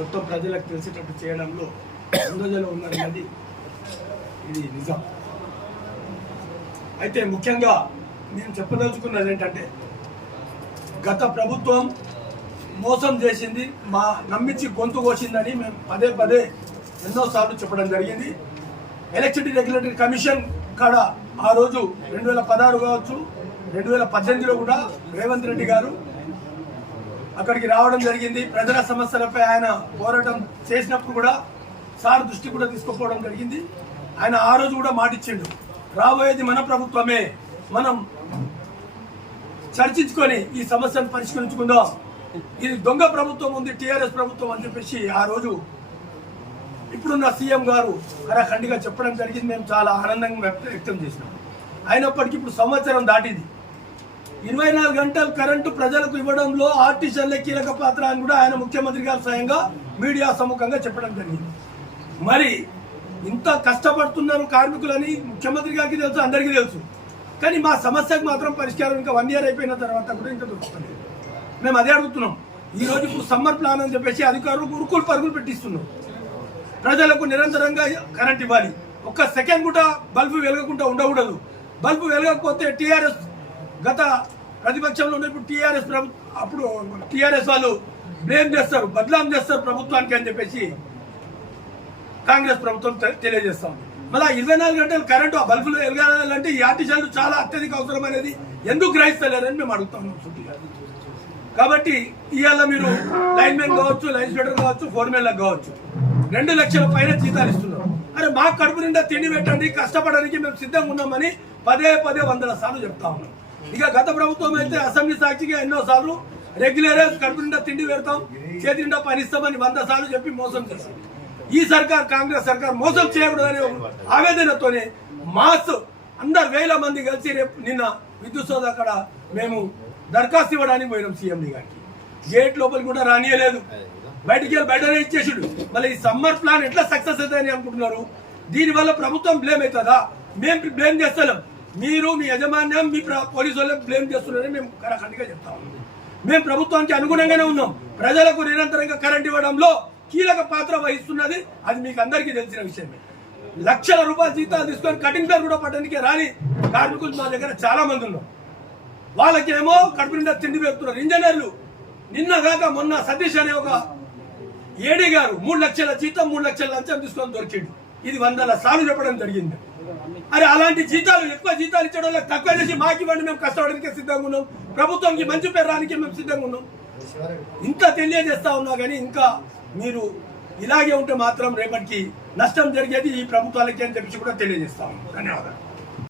మొత్తం ప్రజలకు తెలిసేటట్టు చేయడంలో ముందంజలో ఉన్నది ఇది నిజం. అయితే ముఖ్యంగా నేను చెప్పదలుచుకున్నది ఏంటంటే, గత ప్రభుత్వం మోసం చేసింది, మా నమ్మించి గొంతు కోసిందని మేము పదే పదే ఎన్నోసార్లు చెప్పడం జరిగింది. ఎలక్ట్రిసిటీ రెగ్యులేటరీ కమిషన్ కాడ ఆ రోజు 2016 కావచ్చు, 2018లో కూడా రేవంత్ రెడ్డి గారు అక్కడికి రావడం జరిగింది. ప్రజల సమస్యలపై ఆయన పోరాటం చేసినప్పుడు కూడా సార్ దృష్టి కూడా తీసుకుపోవడం జరిగింది. ఆయన ఆ రోజు కూడా మాటిచ్చిండు, రాబోయేది మన ప్రభుత్వమే, మనం చర్చించుకొని ఈ సమస్యను పరిష్కరించుకుందాం, ఇది దొంగ ప్రభుత్వం ఉంది టీఆర్ఎస్ ప్రభుత్వం అని చెప్పేసి ఆ రోజు ఇప్పుడున్న సీఎం గారు ఖరాఖండిగా చెప్పడం జరిగింది. మేము చాలా ఆనందంగా వ్యక్తం చేసినాం. అయినప్పటికీ ఇప్పుడు సంవత్సరం దాటింది. 24 గంటలు కరెంటు ప్రజలకు ఇవ్వడంలో ఆర్టిషన్లే కీలక పాత్ర అని కూడా ఆయన ముఖ్యమంత్రి గారు స్వయంగా మీడియా సముఖంగా చెప్పడం జరిగింది. మరి ఇంత కష్టపడుతున్నారు కార్మికులని ముఖ్యమంత్రి గారికి తెలుసు, అందరికీ తెలుసు. కానీ మా సమస్యకు మాత్రం పరిష్కారం ఇంకా 1 ఇయర్ అయిపోయిన తర్వాత కూడా ఇంకా దొరుకుతుంది. మేము అదే అడుగుతున్నాం. ఈ రోజు ఇప్పుడు సమ్మర్ ప్లాన్ అని చెప్పేసి అధికారులు ఉరుకులు పరుగులు పెట్టిస్తున్నాం. ప్రజలకు నిరంతరంగా కరెంట్ ఇవ్వాలి. ఒక్క సెకండ్ కూడా బల్బు వెలగకుండా ఉండకూడదు. బల్బు వెలగకపోతే టీఆర్ఎస్ గత ప్రతిపక్షంలో ఉన్న ఇప్పుడు టీఆర్ఎస్ వాళ్ళు బ్లేమ్ చేస్తారు, బదలాం చేస్తారు ప్రభుత్వానికి అని చెప్పేసి కాంగ్రెస్ ప్రభుత్వం తెలియజేస్తాం. మళ్ళీ 24 గంటలు కరెంటు ఆ బల్బులు వెలగాలంటే ఈ ఆర్టిషన్లు చాలా అత్యధిక అవసరం అనేది ఎందుకు గ్రహిస్తలేరని మేము అడుగుతాం. కాబట్టి ఇవాళ మీరు లైన్మెన్ కావచ్చు, లైన్ స్పీడర్ కావచ్చు, ఫోర్మెన్లకు కావచ్చు 2 లక్షల పైన జీతాలు ఇస్తున్నారు. అరే మాకు కడుపు నిండా తిండి పెట్టండి, కష్టపడడానికి మేము సిద్ధంగా ఉన్నామని పదే 100 సార్లు చెప్తా ఉన్నాం. ఇక గత ప్రభుత్వం అయితే అసెంబ్లీ సాక్షిగా ఎన్నోసార్లు రెగ్యులర్ కడుపు నిండా తిండి పెడతాం, చేతి నిండా పని ఇస్తామని 100 సార్లు చెప్పి మోసం చేస్తాం. ఈ సర్కార్ కాంగ్రెస్ సర్కార్ మోసం చేయకూడదనే ఆవేదనతోనే మాస్ అందరు 1000 మంది కలిసి రేపు నిన్న విద్యుత్ సోద అక్కడ మేము దరఖాస్తు ఇవ్వడానికి పోయినాం సీఎండి గారికి. గేట్ లోపలికి కూడా రానియలేదు, బయటికి వెళ్ళి బయటనే ఇచ్చేసాడు. మళ్ళీ ఈ సమ్మర్ ప్లాన్ ఎట్లా సక్సెస్ అవుతాయని అనుకుంటున్నారు? దీనివల్ల ప్రభుత్వం బ్లేమ్ అవుతుందా? మేము బ్లేమ్ చేస్తలేం, మీరు మీ యాజమాన్యం మీ పోలీసు వాళ్ళే బ్లేమ్ చేస్తున్నారని మేము ఖరాఖండిగా చెప్తా ఉన్నాం. మేము ప్రభుత్వానికి అనుగుణంగానే ఉన్నాం. ప్రజలకు నిరంతరంగా కరెంట్ ఇవ్వడంలో కీలక పాత్ర వహిస్తున్నది, అది మీకు అందరికీ తెలిసిన విషయమే. లక్షల రూపాయల జీతాలు తీసుకొని కటింగ్ పేరు కూడా పట్టడానికి రాని కార్మికులు మా దగ్గర చాలా మంది ఉన్నారు. వాళ్ళకేమో కడుపు నిండా తిండి పెడుతున్నారు. ఇంజనీర్లు నిన్న కాక మొన్న సతీష్ అనే ఒక ఏడీ గారు 3 లక్షల జీతం 3 లక్షల లంచం తీసుకొని దొరికిండు. ఇది 100 సార్లు చెప్పడం జరిగింది. అరే అలాంటి జీతాలు ఎక్కువ జీతాలు ఇచ్చడం తక్కువ చేసి మాకి ఇవ్వండి, మేము కష్టపడడానికి సిద్ధంగా ఉన్నాం, ప్రభుత్వంకి మంచి పేరు రానికి మేము సిద్ధంగా ఉన్నాం. ఇంత తెలియజేస్తా ఉన్నా కానీ ఇంకా మీరు ఇలాగే ఉంటే మాత్రం రేపటికి నష్టం జరిగేది ఈ ప్రభుత్వాలకి అని చెప్పి కూడా తెలియజేస్తా ఉన్నాం. ధన్యవాదాలు.